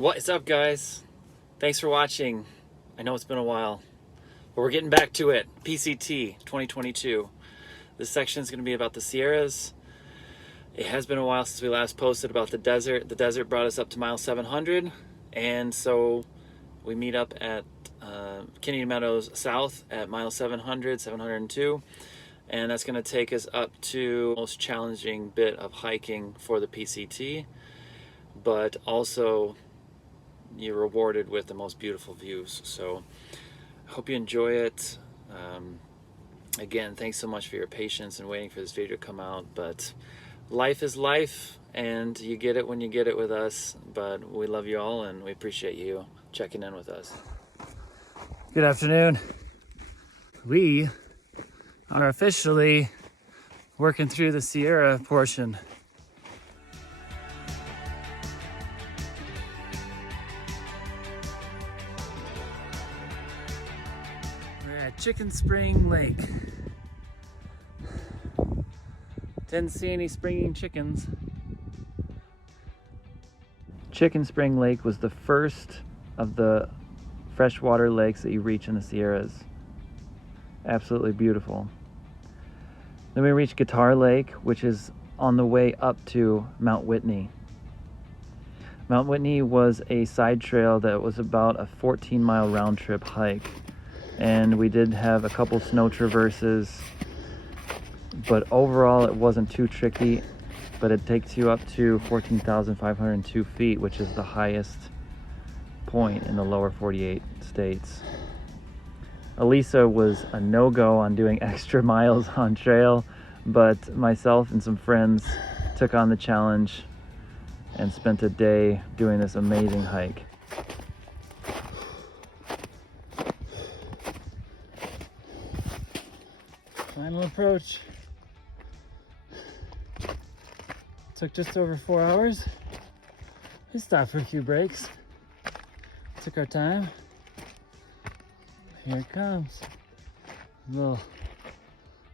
What is up, guys? Thanks for watching. I know it's been a while, but we're getting back to it. PCT 2022. This section is going to be about the Sierras. It has been a while since we last posted about the desert. The desert brought us up to mile 700, and so we meet up at Canyon Meadows South at mile 700, 702, and that's going to take us up to the most challenging bit of hiking for the PCT, but also you're rewarded with the most beautiful views. So I hope you enjoy it. Again, thanks so much for your patience and waiting for this video to come out, but life is life, and you get it when you get it with us. But we love you all, and we appreciate you checking in with us. Good afternoon. We are officially working through the Sierra portion. We're at Chicken Spring Lake. Didn't see any springing chickens. Chicken Spring Lake was the first of the freshwater lakes that you reach in the Sierras. Absolutely beautiful. Then we reached Guitar Lake, which is on the way up to Mount Whitney. Mount Whitney was a side trail that was about a 14-mile round trip hike. And we did have a couple snow traverses, but overall it wasn't too tricky. But it takes you up to 14,502 feet, which is the highest point in the lower 48 states. Alissa was a no-go on doing extra miles on trail, but myself and some friends took on the challenge and spent a day doing this amazing hike. Final approach. Took just over 4 hours. We stopped for a few breaks. Took our time. Here it comes. A little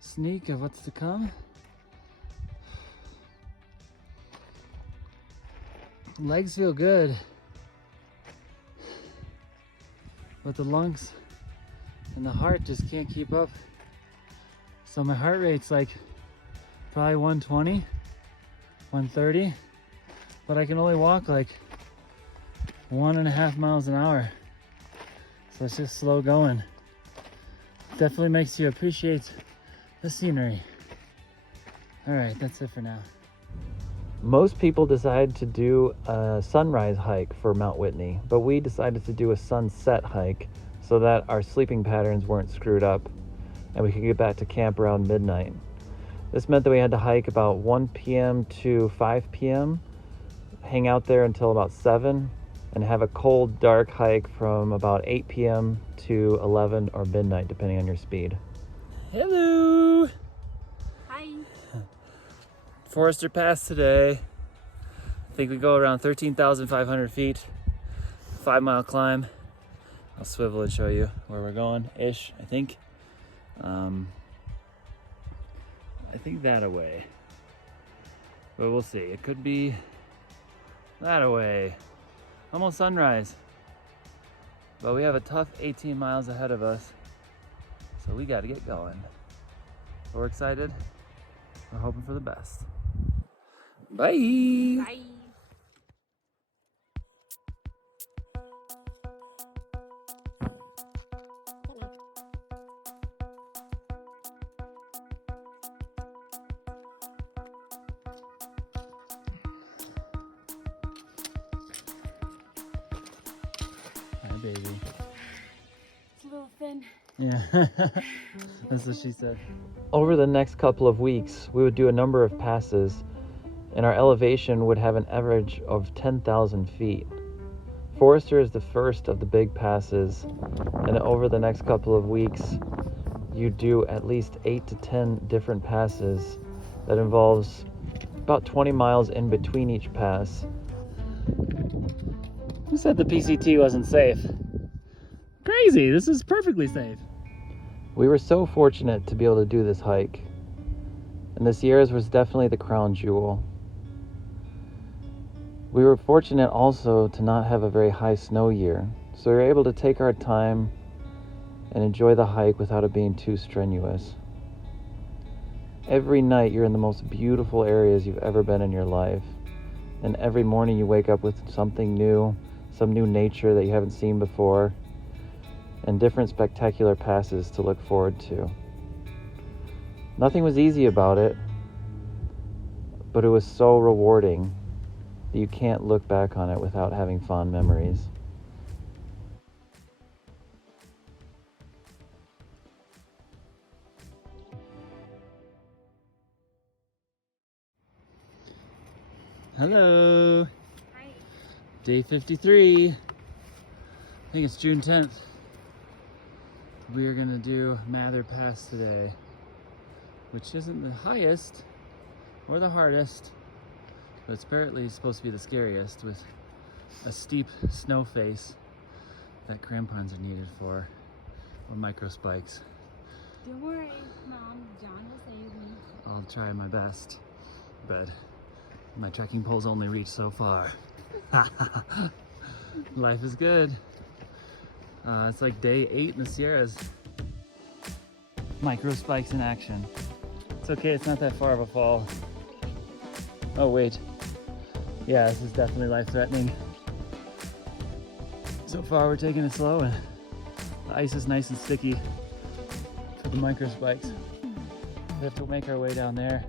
sneak of what's to come. Legs feel good, but the lungs and the heart just can't keep up. So my heart rate's like probably 120, 130, but I can only walk like 1.5 miles an hour. So it's just slow going. Definitely makes you appreciate the scenery. All right, that's it for now. Most people decide to do a sunrise hike for Mount Whitney, but we decided to do a sunset hike so that our sleeping patterns weren't screwed up and we could get back to camp around midnight. This meant that we had to hike about 1 p.m. to 5 p.m., hang out there until about 7, and have a cold, dark hike from about 8 p.m. to 11 or midnight, depending on your speed. Hello! Hi! Forester Pass today. I think we go around 13,500 feet, 5-mile climb. I'll swivel and show you where we're going, ish, I think. I think that away, but we'll see. It could be that away. Almost sunrise, but we have a tough 18 miles ahead of us, so we got to get going. We're excited. We're hoping for the best. Bye. Bye! Hi, baby. It's a little thin. Yeah, that's what she said. Over the next couple of weeks, we would do a number of passes, and our elevation would have an average of 10,000 feet. Forester is the first of the big passes, and over the next couple of weeks, you do at least 8 to 10 different passes that involves about 20 miles in between each pass. Who said the PCT wasn't safe? Crazy, this is perfectly safe. We were so fortunate to be able to do this hike, and the Sierras was definitely the crown jewel. We were fortunate also to not have a very high snow year, so we were able to take our time and enjoy the hike without it being too strenuous. Every night you're in the most beautiful areas you've ever been in your life, and every morning you wake up with something new, some new nature that you haven't seen before, and different spectacular passes to look forward to. Nothing was easy about it, but it was so rewarding that you can't look back on it without having fond memories. Hello. Hi. Day 53. I think it's June 10th. We are gonna do Mather Pass today, which isn't the highest or the hardest, but it's apparently supposed to be the scariest, with a steep snow face that crampons are needed for, or micro spikes. Don't worry, Mom. John will save me. I'll try my best, but my trekking poles only reach so far. Life is good. It's like day 8 in the Sierras. Micro spikes in action. It's okay, it's not that far of a fall. Oh wait. Yeah, this is definitely life-threatening. So far we're taking it slow, and the ice is nice and sticky for the micro spikes. We have to make our way down there.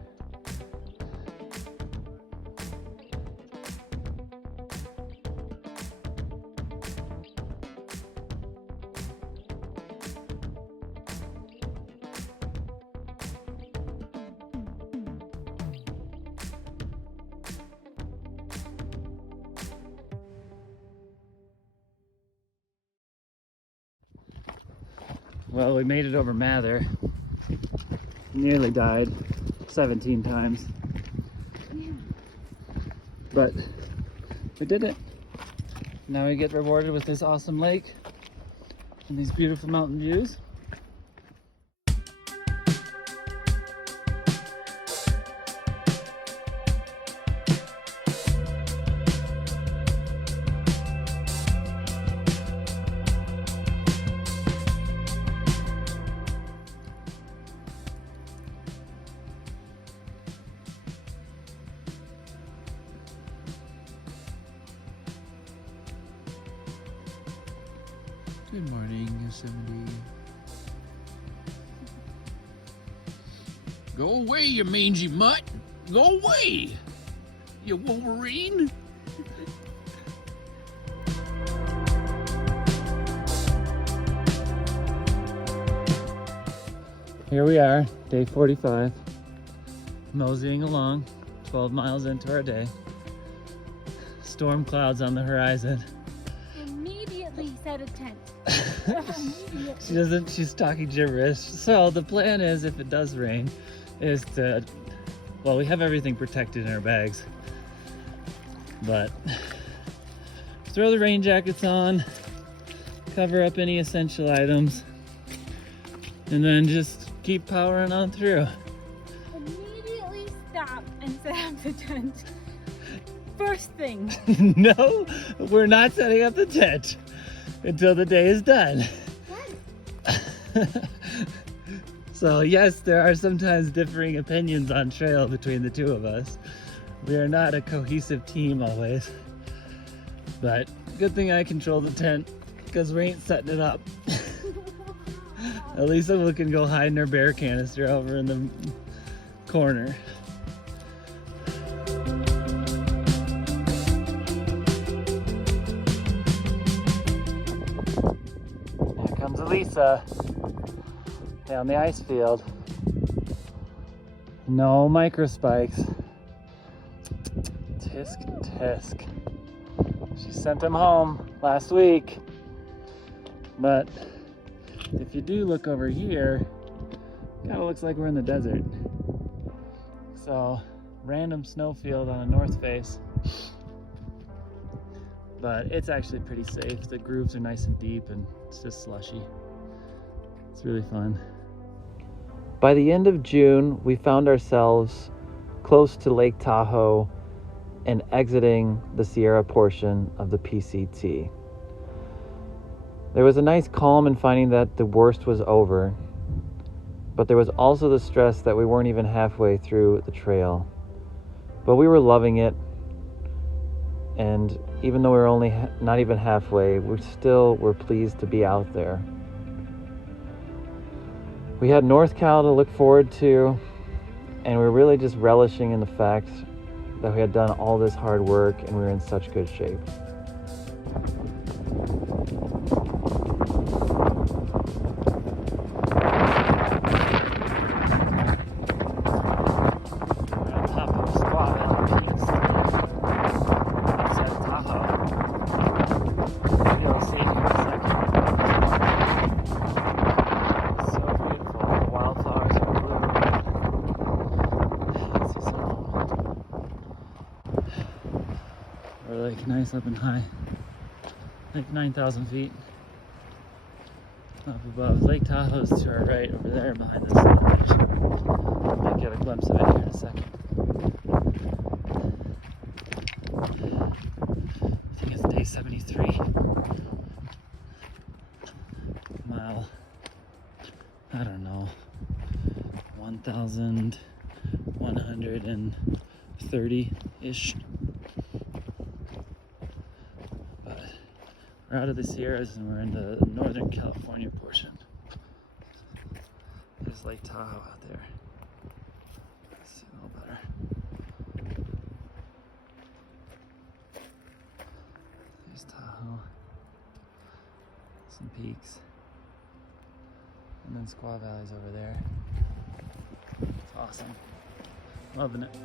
Well, we made it over Mather. Nearly died 17 times. Yeah. But we did it. Now we get rewarded with this awesome lake and these beautiful mountain views. Good morning, Yosemite. Go away, you mangy mutt! Go away! You Wolverine! Here we are, day 45, moseying along, 12 miles into our day. Storm clouds on the horizon. Immediately set a tent. She's talking gibberish. So the plan is, if it does rain, is to, well, we have everything protected in our bags, but throw the rain jackets on, cover up any essential items, and then just keep powering on through. Immediately stop and set up the tent. First thing. No, we're not setting up the tent until the day is done. So yes, there are sometimes differing opinions on trail between the two of us. We are not a cohesive team always. But good thing I control the tent, because we ain't setting it up. Alissa can go hide in her bear canister over in the corner. Here comes Alissa down the ice field. No micro spikes. Tisk tisk. She sent them home last week. But if you do look over here, it kind of looks like we're in the desert. So, random snowfield on a north face. But it's actually pretty safe. The grooves are nice and deep, and it's just slushy. It's really fun. By the end of June, we found ourselves close to Lake Tahoe and exiting the Sierra portion of the PCT. There was a nice calm in finding that the worst was over, but there was also the stress that we weren't even halfway through the trail. But we were loving it, and even though we were only not even halfway, we still were pleased to be out there. We had North Cal to look forward to, and we were really just relishing in the fact that we had done all this hard work and we were in such good shape. We're like nice up and high, like 9,000 feet up above. Lake Tahoe's to our right over there behind this elevation. Might get a glimpse of it here in a second. I think it's day 73. Mile, I don't know, 1,130-ish. We're out of the Sierras and we're in the Northern California portion. There's Lake Tahoe out there. Let's see a little better. There's Tahoe. Some peaks. And then Squaw Valley's over there. It's awesome. Loving it.